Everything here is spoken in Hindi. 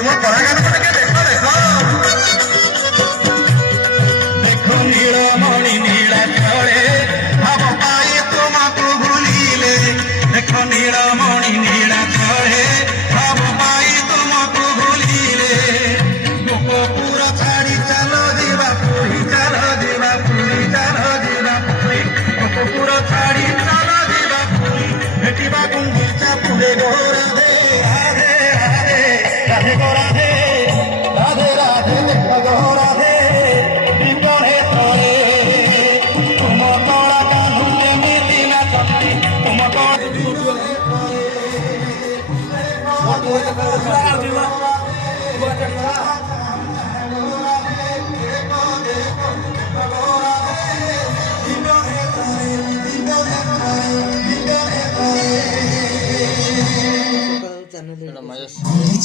तुम परागान के देखो देखो देखो नीलमणि नीला चले भाव पाई तुमको भूलिले देखो नीलमणि नीला चले भाव पाई तुमको भूलिले गोपपुर छाड़ी चलो जीवा पुरी चलो जीवा पुरी चलो जीवा पुरी गोपपुर छाड़ी चलो जीवा पुरी भेटिबा गुंडीचा पुरे गो राधे राधे राधे राधे गो राधे राधे राधे देखो गो राधे जीवने तोरे तुम तोड़ा कान्हुले मिली ना चक्री तुम तोड़े channel